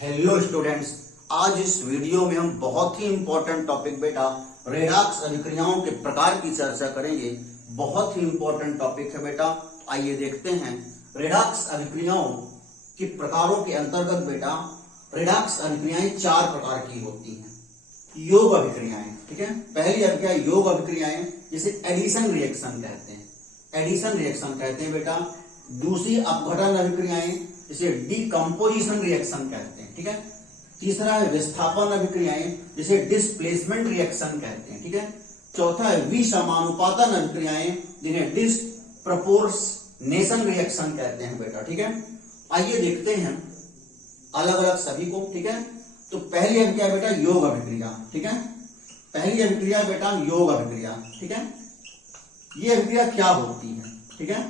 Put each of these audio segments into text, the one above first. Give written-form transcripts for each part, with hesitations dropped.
Hello students, आज इस video में हम बहुत ही इंपॉर्टेंट टॉपिक बेटा रेडॉक्स अभिक्रियाओं के प्रकार की चर्चा करेंगे। बहुत ही इंपॉर्टेंट टॉपिक है बेटा। आइए देखते हैं रेडॉक्स अभिक्रियाओं के प्रकारों के अंतर्गत बेटा रेडॉक्स अभिक्रियाएं चार प्रकार की होती हैं। योग अभिक्रियाएं, ठीक है। पहली अभिक्रिया योग अभिक्रियाएं, जिसे एडिशन रिएक्शन कहते हैं, एडिशन रिएक्शन कहते हैं बेटा। दूसरी अपघटन अभिक्रियाएं, जिसे डिकम्पोजिशन रिएक्शन कहते हैं, ठीक है। तीसरा है विस्थापन अभिक्रियाएं, जिसे डिस्प्लेसमेंट रिएक्शन कहते हैं, ठीक है। चौथा है विसमानुपातन अभिक्रियाएं, जिन्हें डिस्प्रपोर्शनेशन रिएक्शन कहते हैं बेटा, ठीक है। आइए देखते हैं अलग अलग सभी को, ठीक है। तो पहली अभिक्रिया बेटा योग अभिक्रिया, ठीक है। पहली अभिक्रिया बेटा योग अभिक्रिया, ठीक है। ये अभिक्रिया क्या होती है, ठीक है।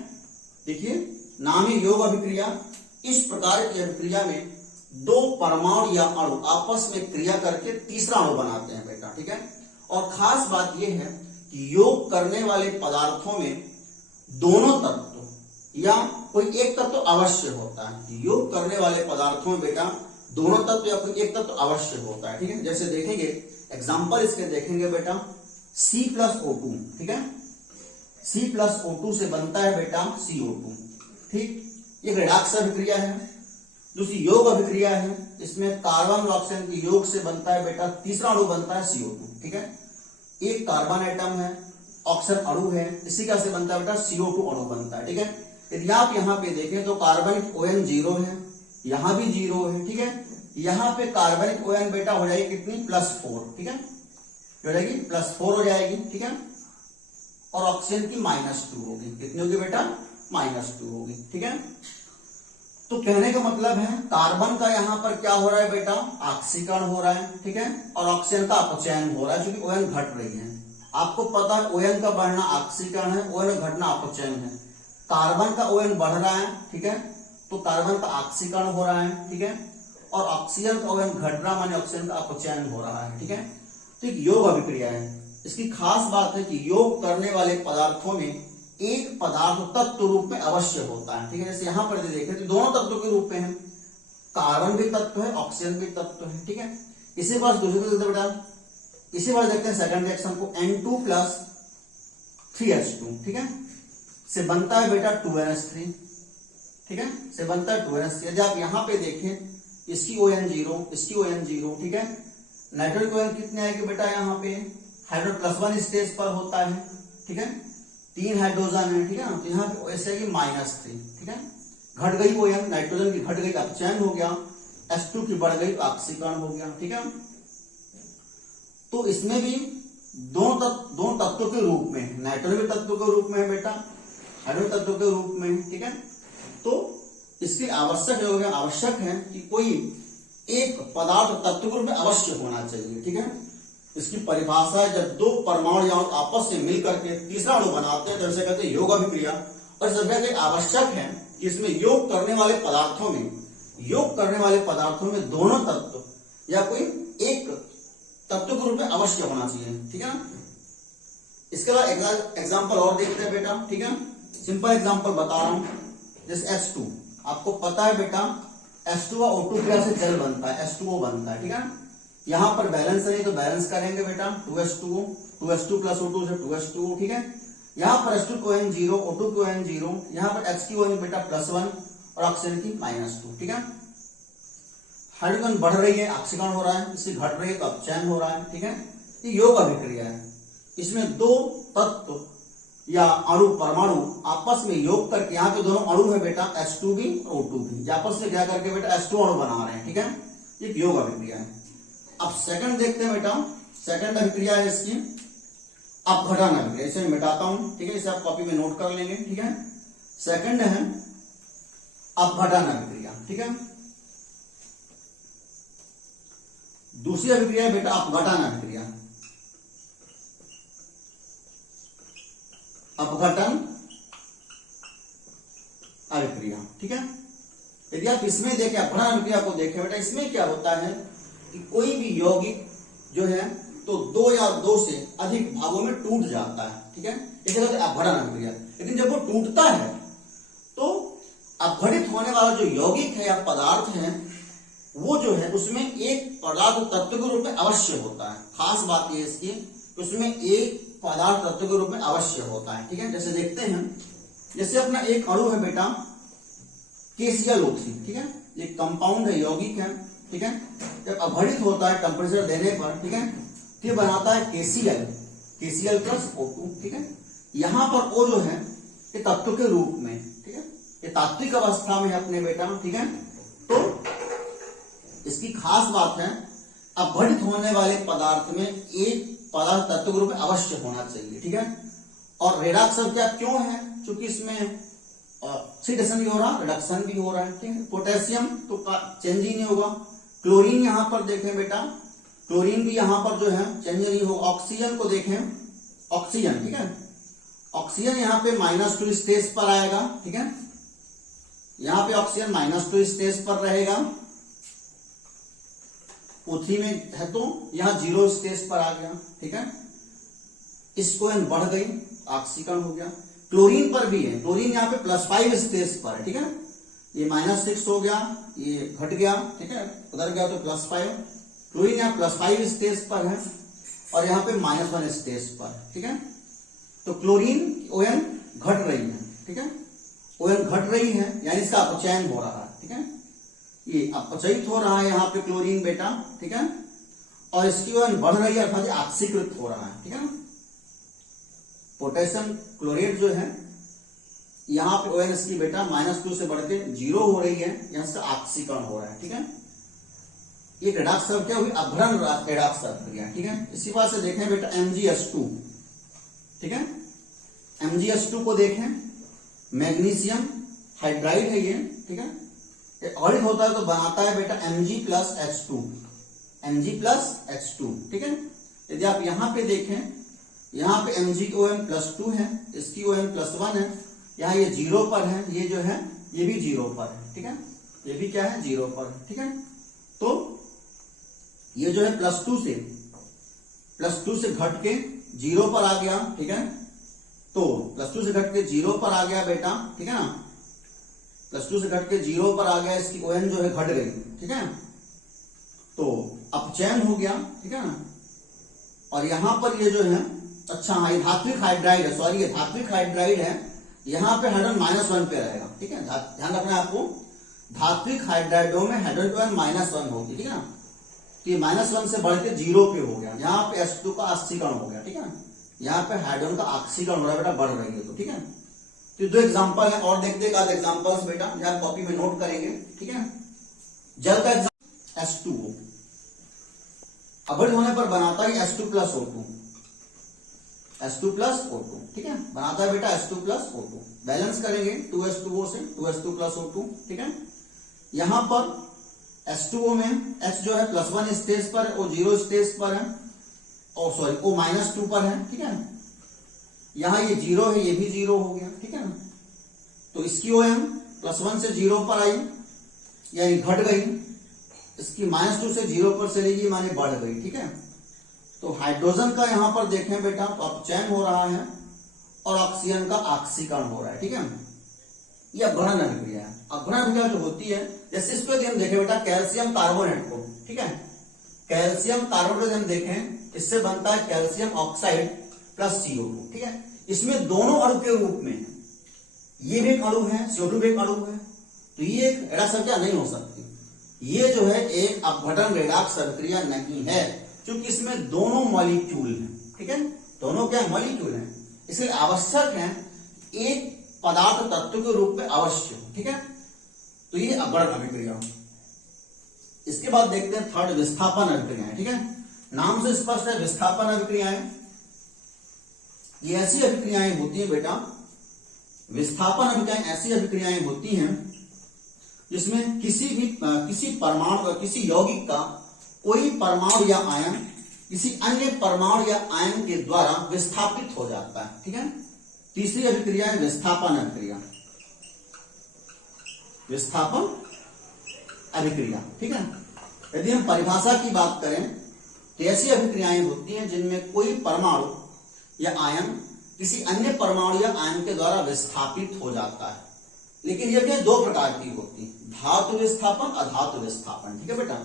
देखिए नाम है योग अभिक्रिया। इस प्रकार की अभिक्रिया में दो परमाणु या अणु आपस में क्रिया करके तीसरा अणु बनाते हैं बेटा, ठीक है। और खास बात यह है कि योग करने वाले पदार्थों में दोनों तत्व या कोई एक तत्व अवश्य होता है। योग करने वाले पदार्थों में बेटा दोनों तत्व या कोई एक तत्व अवश्य होता है, ठीक है। जैसे देखेंगे एग्जाम्पल इसके देखेंगे बेटा C+O2, ठीक है। C+O2 से बनता है बेटा CO2, ठीक। ये रेडॉक्स अभिक्रिया है। दूसरी योग अभिक्रिया है, इसमें कार्बन और ऑक्सीजन के योग से बनता है बेटा तीसरा अणु बनता है CO2, ठीक है। एक कार्बन एटम है, ऑक्सीजन अणु है, इसी का से बनता है बेटा CO2 अणु बनता है, ठीक है। यदि आप यहाँ पे देखें तो कार्बनिक ON 0 है, यहां भी 0 है, ठीक है। यहाँ पे कार्बनिक ON बेटा हो जाएगी कितनी +4, ठीक है। हो जाएगी +4 हो जाएगी, ठीक है। और ऑक्सीजन की -2 होगी। कितनी होगी बेटा? -2 होगी, ठीक है। तो कहने का मतलब है कार्बन का यहाँ पर क्या हो रहा है बेटा? ऑक्सीकरण हो रहा है, ठीक है। और ऑक्सीजन का अपचयन हो रहा है, क्योंकि ON घट रही है। आपको पता है ON का बढ़ना ऑक्सीकरण है, ON घटना अपचयन है। कार्बन का ON बढ़ रहा है, ठीक है, तो कार्बन का ऑक्सीकरण हो रहा है, ठीक है। और ऑक्सीजन का ON घट रहा माने ऑक्सीजन का अपचयन हो रहा है, ठीक है। तो एक योग अभिक्रिया है। इसकी खास बात है कि योग करने वाले पदार्थों में एक पदार्थ तत्व रूप में अवश्य होता है, ठीक है। जैसे यहां पर देखें तो दोनों तत्वों के रूप में है, कार्बन भी तत्व है, ऑक्सीजन भी तत्व है, ठीक है। इसी बात दूसरे बेटा इसी बात देखते हैं सेकंड रिएक्शन को N2 + 3H2, ठीक है, से बनता है बेटा 2NH3, ठीक है, से बनता है 2NH3। यदि आप यहां पे देखें इसकी ON 0, इसकी ON 0, ठीक है। नाइट्रोजन ON कितने आएंगे बेटा? यहाँ पे हाइड्रोजन +1 स्टेज पर होता है, ठीक है। 3 हाइड्रोजन है, ठीक है। तो यहाँ पे ऐसे की -3, ठीक है। घट गई ON, नाइट्रोजन की घट गई, अपचयन हो गया। H2 की बढ़ गई, ऑक्सीकरण हो गया, ठीक है। तो इसमें भी दो तत्वों के रूप में, नाइट्रोजन तत्व के रूप में है बेटा, हाइड्रोजन तत्व के रूप में, ठीक है। तो इसके आवश्यक है कि कोई एक पदार्थ तत्व के रूप में अवश्य होना चाहिए, ठीक है। इसकी परिभाषा है जब दो परमाणु या आपस में मिलकर के तीसरा अणु बनाते हैं, जैसे कहते हैं योग अभिक्रिया। और इस अभिक्रिया के आवश्यक है कि इसमें योग करने वाले पदार्थों में दोनों तत्व या कोई एक तत्व के रूप में अवश्य होना चाहिए, ठीक है ना। इसके अलावा एग्जाम्पल और देखते हैं बेटा, ठीक है। सिंपल एग्जाम्पल बता रहा हूं, जैसे H2, आपको पता है बेटा H2 और O2 क्रिया से जल बनता है, H2O बनता है, ठीक है। यहां पर बैलेंस नहीं तो बैलेंस करेंगे बेटा 2H2O, 2H2 + O2 से 2H2O, ठीक है। यहां पर H2 को ON 0, O2 को ON 0, यहां पर H की ON बेटा +1 और ऑक्सीजन की -2, ठीक है। हाइड्रोजन बढ़ रही है, ऑक्सीकरण हो रहा है, इससे घट रही है तो अपचयन हो रहा है, ठीक है। ये योग अभिक्रिया है। इसमें दो तत्व या अणु परमाणु आपस में योग करके, यहाँ पे दोनों अणु है बेटा H2 भी और O2 भी, आपस में क्या करके बेटा H2 अणु बना रहे हैं, ठीक है। ये योग अभिक्रिया है। अब सेकंड देखते हैं बेटा, सेकंड अभिक्रिया है इसकी अपघटन अभिक्रिया। इसे मैं मिटाता हूं, ठीक है, इसे आप कॉपी में नोट कर लेंगे, ठीक है। सेकंड है अपघटन अभिक्रिया, ठीक है। दूसरी अभिक्रिया है बेटा अपघटन अभिक्रिया, अपघटन अभिक्रिया, ठीक है। यदि आप इसमें देखें अपघटन अभिक्रिया को देखें बेटा, इसमें क्या होता है कि कोई भी यौगिक जो है तो 2 या 2 से अधिक भागों में टूट जाता है, ठीक है। इसे कहते हैं अपघटन अभिक्रिया। लेकिन जब वो टूटता है तो अपघटित होने वाला जो यौगिक है या पदार्थ है वो जो है उसमें एक पदार्थ तत्व के रूप में अवश्य होता है। खास बात ये इसकी, उसमें एक पदार्थ तत्व के रूप में अवश्य होता है। ठीक है, जैसे देखते हैं, जैसे अपना एक अणु है बेटा KClO3, ठीक है, ये कंपाउंड है, यौगिक है। ठीक है, जब अभरित होता है टेम्परेचर देने पर, ठीक है, तो ये बनाता है KCl प्लस O2। ठीक है, यहां पर O जो है ये तत्व के रूप में, ठीक है, ये तात्विक अवस्था में है अपने बेटा। ठीक है, तो इसकी खास बात है अपघटित होने वाले पदार्थ में एक पदार्थ तत्व के रूप में अवश्य होना चाहिए। ठीक है, और रेडॉक्स क्या क्यों है? क्योंकि इसमें ऑक्सीडेशन भी हो रहा, रिडक्शन भी हो रहा है। ठीक है, पोटेशियम तो चेंज ही नहीं होगा। क्लोरीन यहां पर देखें बेटा, क्लोरीन भी यहां पर जो है चेंज नहीं होगा। ऑक्सीजन को देखें, ऑक्सीजन, ठीक है, ऑक्सीजन यहाँ पे -2 स्टेज पर आएगा। ठीक है, यहां पे ऑक्सीजन -2 स्टेज पर रहेगा। O3 में है तो यहां 0 स्टेज पर आ गया। ठीक है, इसको बढ़ गई, ऑक्सीकरण हो गया। क्लोरीन पर भी है, क्लोरीन यहाँ पे +5 स्टेज पर है। ठीक है, ये -6 हो गया, ये घट गया। ठीक है, उधर गया तो +5। क्लोरीन यहाँ +5 स्टेज पर है और यहाँ पे -1 स्टेज पर। ठीक है, तो क्लोरीन ON घट रही है। ठीक है, ON घट रही है यानी इसका अपचयन हो रहा है। ठीक है, ये अपचयित हो रहा है यहाँ पे क्लोरीन बेटा। ठीक है, और इसकी ON बढ़ रही है अर्थात ऑक्सीकृत हो रहा है। ठीक है, पोटेशियम क्लोरेट जो है यहाँ पे ON इसकी बेटा -2 से बढ़ के 0 हो रही है, यहां से ऑक्सीकरण हो रहा है। ठीक है, ये रेडॉक्स क्या हुई? अपघटन रेडॉक्स प्रक्रिया। ठीक है, इसी बात से देखें बेटा MgS2। ठीक है, MgS2 को देखें, मैग्नीशियम हाइड्राइड है ये। ठीक है, ऑरिड होता है तो बनाता है बेटा Mg प्लस H2। ठीक है, यदि आप यहां पे देखें, यहां पे MgOM+2 है, इसकी OM+1 है, यहां ये 0 पर है, ये जो है ये भी 0 पर है। ठीक है, ये भी क्या है? 0 पर है। ठीक है, तो ये जो है +2 से घट के 0 पर आ गया। ठीक है, तो +2 से घट के 0 पर आ गया बेटा। ठीक है ना, +2 से घट के 0 पर आ गया, इसकी ON जो है घट गई। ठीक है, तो अपचयन हो गया। ठीक है ना, और यहां पर ये जो है, अच्छा हाँ, ये धात्विक हाइड्राइड है, सॉरी ये धात्विक हाइड्राइड है, यहां पे हाइड्रोजन -1 पे रहेगा। ठीक है, ध्यान रखना है आपको, धात्विक हाइड्राइडों में हाइड्रोजन -1 होगी। ठीक है ना, तो ये -1 से बढ़ के 0 पे हो गया, यहाँ पे H2 का ऑक्सीकरण हो गया। ठीक है, यहाँ पे हाइड्रोजन का ऑक्सीकरण हो रहा है बेटा, बढ़ रही है। तो ठीक है, तो 2 एग्जांपल है, और देखते हैं एग्जांपल्स बेटा, यहाँ कॉपी में नोट करेंगे। ठीक है, जल का एग्जाम्पल H2O अभ्यर्थ होने पर बनाता है H2 प्लस O2। ठीक है, बनाता है बेटा H2 प्लस O2। बैलेंस करेंगे 2H2O से, 2H2 प्लस O2। ठीक है, यहां पर H2O में H जो है +1 स्टेज पर, O 0 स्टेज पर है, और सॉरी O -2 पर है। ठीक है, यहां ये 0 है, ये भी 0 हो गया। ठीक है ना, तो इसकी OM +1 से 0 पर आई, यानी घट गई, इसकी -2 से 0 पर चली गई, माने बढ़ गई। ठीक है, तो हाइड्रोजन का यहां पर देखें बेटा तो अपचयन हो रहा है और ऑक्सीजन का ऑक्सीकरण हो रहा है। ठीक है, यह अपघटन अभिक्रिया है। अपघटन अभिक्रिया जो होती है, जैसे इस पर हम देखें बेटा कैल्शियम कार्बोनेट को। ठीक है, कैल्शियम कार्बोनेट हम देखें, इससे बनता है कैल्शियम ऑक्साइड प्लस CO2। ठीक है, इसमें दोनों अणु के रूप में, ये भी एक अणु है, CO2 भी एक अणु है, तो ये एक रेडॉक्स अभिक्रिया नहीं हो सकती। ये जो है एक अपघटन रेडॉक्स अभिक्रिया नहीं है, क्योंकि इसमें दोनों मॉलिक्यूल हैं। ठीक है, दोनों क्या मॉलिक्यूल हैं, इसलिए आवश्यक है एक पदार्थ तत्व के रूप में अवश्य। ठीक है, तो ये अपघटन अभिक्रिया। इसके बाद देखते हैं थर्ड, विस्थापन अभिक्रियाएं। ठीक है, नाम से स्पष्ट है, विस्थापन अभिक्रियाएं ये ऐसी अभिक्रियाएं होती हैं बेटा, विस्थापन अभिक्रियाएं ऐसी अभिक्रियाएं होती हैं जिसमें किसी परमाणु का, किसी यौगिक का कोई परमाणु या आयन किसी अन्य परमाणु या आयन के द्वारा विस्थापित हो जाता है। ठीक है, तीसरी अभिक्रिया है विस्थापन अभिक्रिया। विस्थापन अभिक्रिया। ठीक है, यदि हम परिभाषा की बात करें तो ऐसी अभिक्रियाएं होती हैं जिनमें कोई परमाणु या आयन किसी अन्य परमाणु या आयन के द्वारा विस्थापित हो जाता है। लेकिन यह भी 2 प्रकार की होती है, धातु विस्थापन, अधातु विस्थापन। ठीक है बेटा,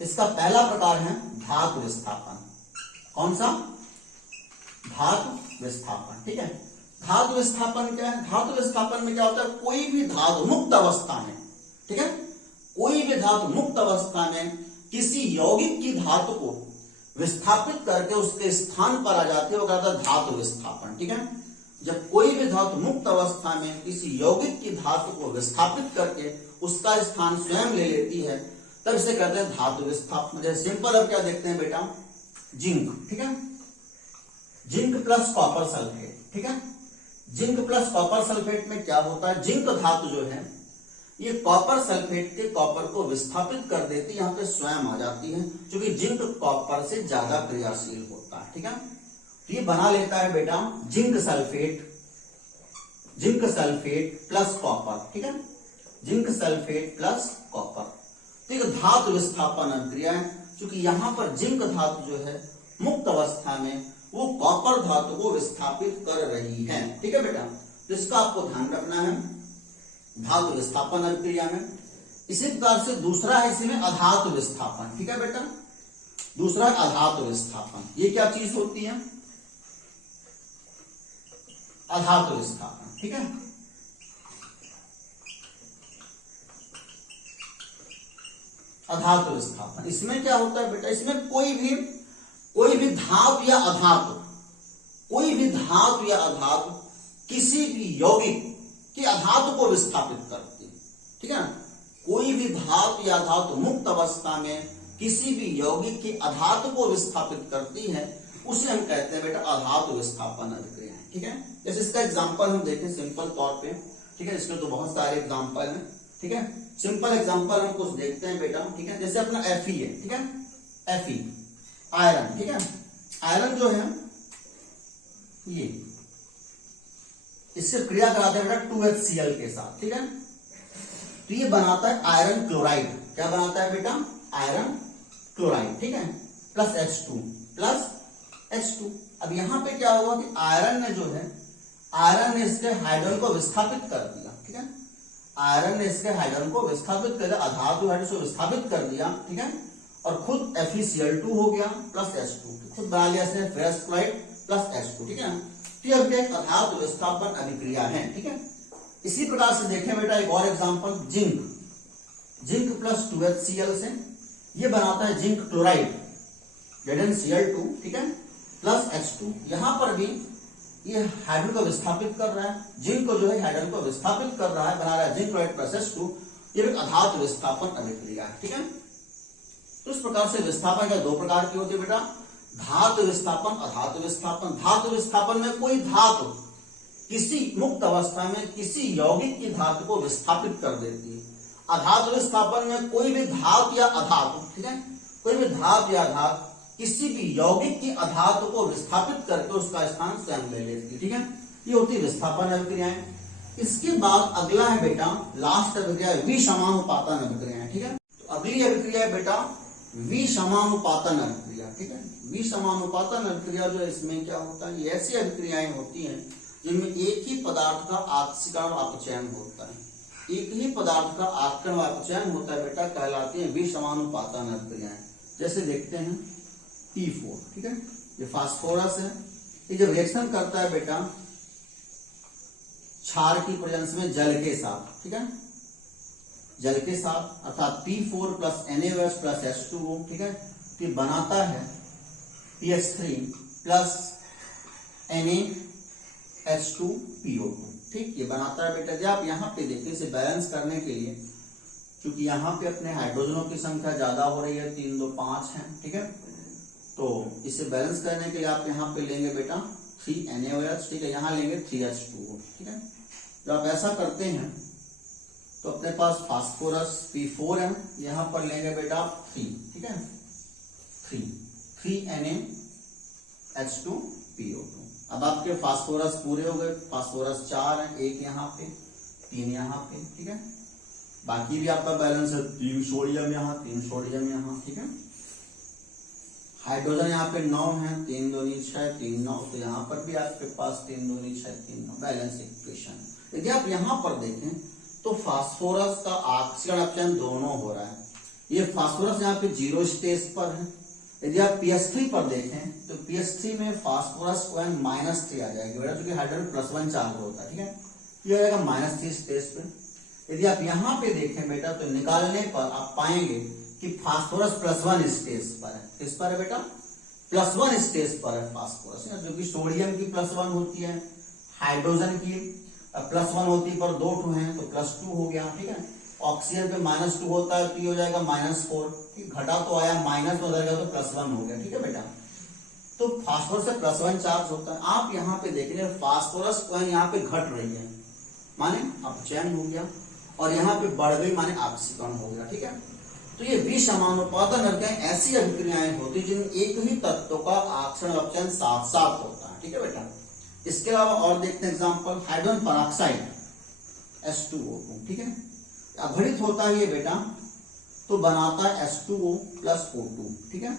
इसका पहला प्रकार है धातु विस्थापन। कौन सा? धातु विस्थापन। ठीक है, धातु विस्थापन क्या है? धातु विस्थापन में क्या होता है? कोई भी धातु मुक्त अवस्था में, ठीक है, कोई भी धातु मुक्त अवस्था में किसी यौगिक की धातु को विस्थापित करके उसके स्थान पर आ जाती है, वो कहता है धातु विस्थापन। ठीक है, जब कोई भी धातु मुक्त अवस्था में किसी यौगिक की धातु को विस्थापित करके उसका स्थान स्वयं ले लेती है, तब इसे कहते हैं धातु विस्थापन। जैसे सिंपल अब क्या देखते हैं बेटा, जिंक। ठीक है, जिंक प्लस कॉपर सल्फेट। ठीक है, जिंक प्लस कॉपर सल्फेट में क्या होता है? जिंक धातु जो है ये कॉपर सल्फेट के कॉपर को विस्थापित कर देती है, यहां पे स्वयं आ जाती है, क्योंकि जिंक कॉपर से ज्यादा क्रियाशील होता है। ठीक है, तो ये बना लेता है बेटा जिंक सल्फेट प्लस कॉपर। ठीक है, जिंक सल्फेट प्लस कॉपर, तो ये धातु विस्थापन अभिक्रिया है, क्योंकि यहां पर जिंक धातु जो है मुक्त अवस्था में वो कॉपर धातु को विस्थापित कर रही है। ठीक है बेटा, तो इसका आपको ध्यान रखना है धातु विस्थापन अभिक्रिया में। इसी प्रकार से दूसरा है इसमें अधातु विस्थापन। ठीक है बेटा, दूसरा अधातु विस्थापन। ये क्या चीज होती है? अधातु विस्थापन। ठीक है, अधातु विस्थापन, इसमें क्या होता है बेटा? इसमें कोई भी धातु या अधातु किसी भी यौगिक की अधातु को विस्थापित करती है। ठीक है, कोई भी धातु या धातु मुक्त अवस्था में किसी भी यौगिक की अधातु को विस्थापित करती है, उसे हम कहते हैं बेटा अधातु विस्थापन अभिक्रिया। ठीक है, जैसे इसका एग्जांपल हम देखें सिंपल तौर पे। ठीक है, इसमें तो बहुत सारे एग्जांपल हैं। ठीक है, सिंपल एग्जांपल हम कुछ देखते हैं बेटा। ठीक है, जैसे अपना Fe है। ठीक है, Fe आयरन। ठीक है, आयरन जो है ये इससे क्रिया कराते हैं बेटा 2HCl के साथ। ठीक है, तो ये बनाता है आयरन क्लोराइड। क्या बनाता है बेटा? Iron chloride. ठीक है, प्लस H2। अब यहां पे क्या हुआ कि आयरन ने इसके हाइड्रोजन को विस्थापित कर दिया। ठीक है, आयरन ने इसके हाइड्रोजन को विस्थापित कर दिया, अधातु हाइड्रोजन को विस्थापित कर दिया। ठीक है, और खुद FeCl2 हो गया प्लस H2, खुद बना लिया इसने फेरस क्लोराइड प्लस H2। ठीक है, तो यह एक अधातु विस्थापन अभिक्रिया है। ठीक है, इसी प्रकार से देखें बेटा एक और एग्जांपल, जिंक प्लस 2HCl से ये बनाता है जिंक क्लोराइड ZnCl2। ठीक है, प्लस H2। यहां पर भी ये हाइड्रोजन को विस्थापित कर रहा है, जिंक को जो है हाइड्रोजन को विस्थापित कर रहा है, बना रहा है जिंक क्लोराइड प्लस H2। ये एक अधातु विस्थापन अभिक्रिया है। ठीक है, तो इस प्रकार से विस्थापन का दो प्रकार की होती है बेटा, धातु विस्थापन, अधातु विस्थापन। धातु विस्थापन में कोई धातु किसी मुक्त अवस्था में किसी यौगिक की धातु को विस्थापित कर देती है। अधातु विस्थापन में कोई भी धातु या अधातु, ठीक है, कोई भी धातु या अधातु किसी भी यौगिक की अधातु को विस्थापित करके उसका स्थान स्वयं ले लेती है। ठीक है, ये होती है विस्थापन अभिक्रियाएं। इसके बाद अगला है बेटा लास्ट अभिक्रिया विषमानुपातन अभिक्रिया। ठीक है, तो अगली अभिक्रिया है बेटा विषमानुपातन अभिक्रिया। ठीक है, विषमानुपातन अभिक्रिया जो है इसमें क्या होता है, ये ऐसी अभिक्रियाएं होती हैं जिनमें एक ही पदार्थ का आक्सीकरण व अपचयन होता है। एक ही पदार्थ का आक्सीकरण व अपचयन होता है बेटा, कहलाती है विषमानुपातन अभिक्रियाएं। जैसे देखते हैं P4। ठीक है, ये फास्फोरस है, ये जब रिएक्शन करता है बेटा क्षार की प्रेजेंस में जल के साथ, ठीक है, जल के साथ, अर्थात P4 plus NaOH plus H2O। ठीक है, तो ये बनाता है PH3 प्लस NaH2PO2। ठीक, ये बनाता है बेटा। जब आप यहाँ पे देखिए इसे बैलेंस करने के लिए, क्योंकि यहाँ पे अपने हाइड्रोजनों की संख्या ज्यादा हो रही है, 3 2 5 है। ठीक है, तो इसे बैलेंस करने के लिए आप यहाँ पे लेंगे बेटा 3 NaOH। ठीक है, यहाँ लेंगे 3 H2O। ठीक है, जब आप ऐसा करते हैं तो अपने पास फास्फोरस P4 है, यहाँ पर लेंगे बेटा 3। ठीक है, 3 NaH2PO2। अब आपके फास्फोरस पूरे हो गए, फास्फोरस 4 है, 1 यहाँ पे, 3 यहाँ पे। ठीक है, बाकी भी आपका बैलेंस है, 3 सोडियम यहाँ, 3 सोडियम यहाँ। ठीक है, हाइड्रोजन यहाँ पे 9 है, 3 2 6 3 9, तो यहाँ पर भी आपके पास 3 2 6 3 9 बैलेंस इक्वेशन। यदि आप यहाँ पर देखें तो फास्फोरस का ऑक्सीजन अपचयन दोनों हो रहा है। ये फास्फोरस यहाँ पे 0 स्टेज पर है। यदि आप pH3 पर देखें तो pH3 में फास्फोरस ON -3 आ जाएगी बेटा, क्योंकि हाइड्रोजन +1 चार्ज होता है, ठीक है। ये आ जाएगा -3 स्टेज पे। यदि आप यहाँ पे देखें बेटा तो निकालने पर आप पाएंगे कि फास्फोरस +1 स्टेज पर है। किस पर है बेटा? +1 स्टेज पर है फास्फोरस, जो कि सोडियम की +1 होती है, हाइड्रोजन की +1 होती है, पर 2 ठो है तो +2 हो गया, ठीक है। ऑक्सीजन पे -2 होता है तो ये हो जाएगा -4, ठीक। घटा तो आया, माइनस में उधर गया तो +1 हो गया, ठीक है बेटा। तो फास्फोरस से +1 चार्ज होता है। आप यहाँ पे देख रहे हैं फास्फोरस यहाँ पे घट रही है, माने अपचयन हो गया, और यहाँ पे बढ़ गई माने ऑक्सीकरण हो गया, ठीक है। तो ये विषमानुपातन अभिक्रियाएं ऐसी अभिक्रियाएं होती जिनमें एक ही तत्व का ऑक्सीजन अपचयन साथ साथ होता है, ठीक है बेटा। इसके अलावा और देखते हैं एग्जाम्पल, हाइड्रोजन पेरोक्साइड H2O2, ठीक है। अघटित होता है ये बेटा तो बनाता है H2O + O2, ठीक है।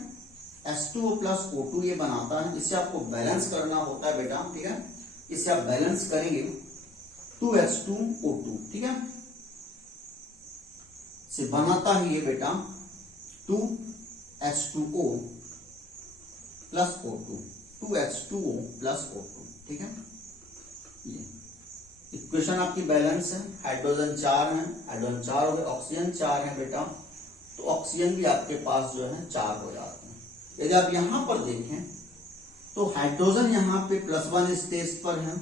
H2O + O2 ये बनाता है, इसे आपको बैलेंस करना होता है बेटा, ठीक है। इसे आप बैलेंस करेंगे 2H2O2, ठीक है। से बनाता है ये बेटा 2H2O + O2, 2H2O + O2, ठीक है। ये इक्वेशन आपकी बैलेंस है। हाइड्रोजन 4 है, हाइड्रोजन 4 हो गए, ऑक्सीजन 4 है बेटा, तो ऑक्सीजन भी आपके पास जो है 4 हो जाते हैं। यदि आप यहां पर देखें तो हाइड्रोजन यहाँ पे +1 स्टेज पर है,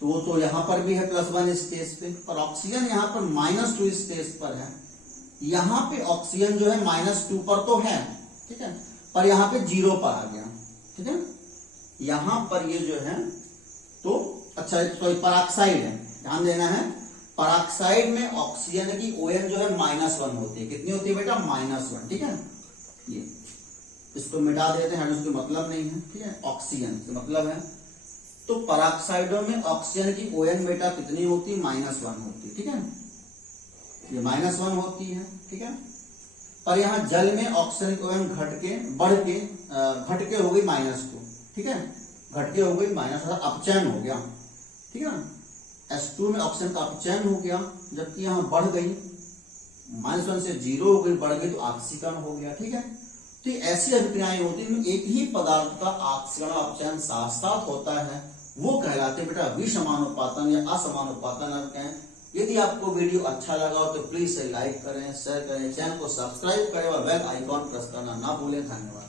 तो वो तो यहां पर भी है +1 स्टेज पे, और ऑक्सीजन यहाँ पर -2 स्टेज पर है। यहाँ पे ऑक्सीजन जो है -2 पर तो है, ठीक है, पर यहाँ पे 0 पर आ गया, ठीक है। यहां पर ये जो है तो अच्छा, तो पेरोक्साइड है, ध्यान देना है। पेरोक्साइड में ऑक्सीजन की ON जो है -1 होती है। कितनी होती है बेटा? -1, ठीक है। ये इसको मिटा देते हैं, हाइड्रोजन का मतलब नहीं है, ठीक है, ऑक्सीजन से मतलब है। तो पेरोक्साइडों में ऑक्सीजन की ON बेटा कितनी होती है? -1 होती है, ठीक है। ये -1 होती है, ठीक है। पर यहाँ जल में ऑक्सीजन की ON घट के हो गई -2, ठीक है, घट के हो गई -, अपचयन हो गया, ठीक है ना। H2 में ऑक्सीजन का अपचयन हो गया, जबकि यहाँ बढ़ गई, -1 से 0 हो गई, बढ़ गई तो ऑक्सीकरण हो गया, ठीक है। तो ऐसी अभिक्रियाएं होती हैं एक ही पदार्थ का ऑक्सीकरण अपचयन साथ साथ होता है, वो कहलाते बेटा विषमानुपातन या असमानुपातन अभिक्रियाएं। यदि आपको वीडियो अच्छा लगा हो तो प्लीज लाइक करें, शेयर करें, चैनल को सब्सक्राइब करें और बेल आइकॉन प्रेस करना ना भूलें। धन्यवाद।